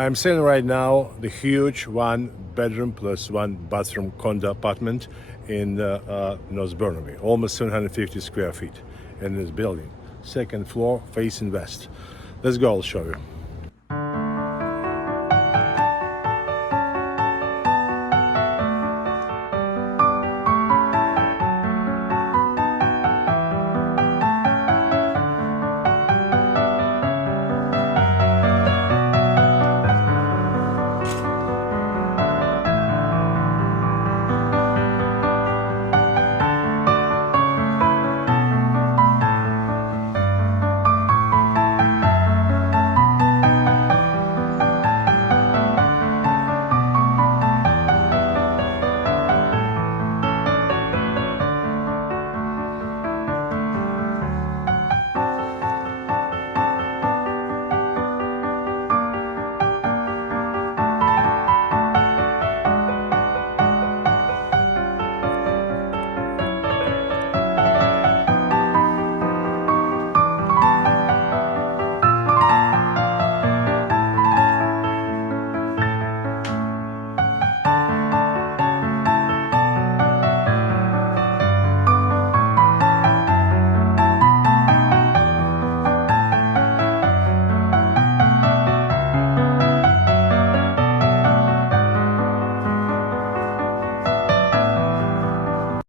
I'm seeing right now the huge 1 bedroom plus 1 bathroom condo apartment in North Burnaby, almost 750 square feet in this building. Second floor facing west. Let's go, I'll show you.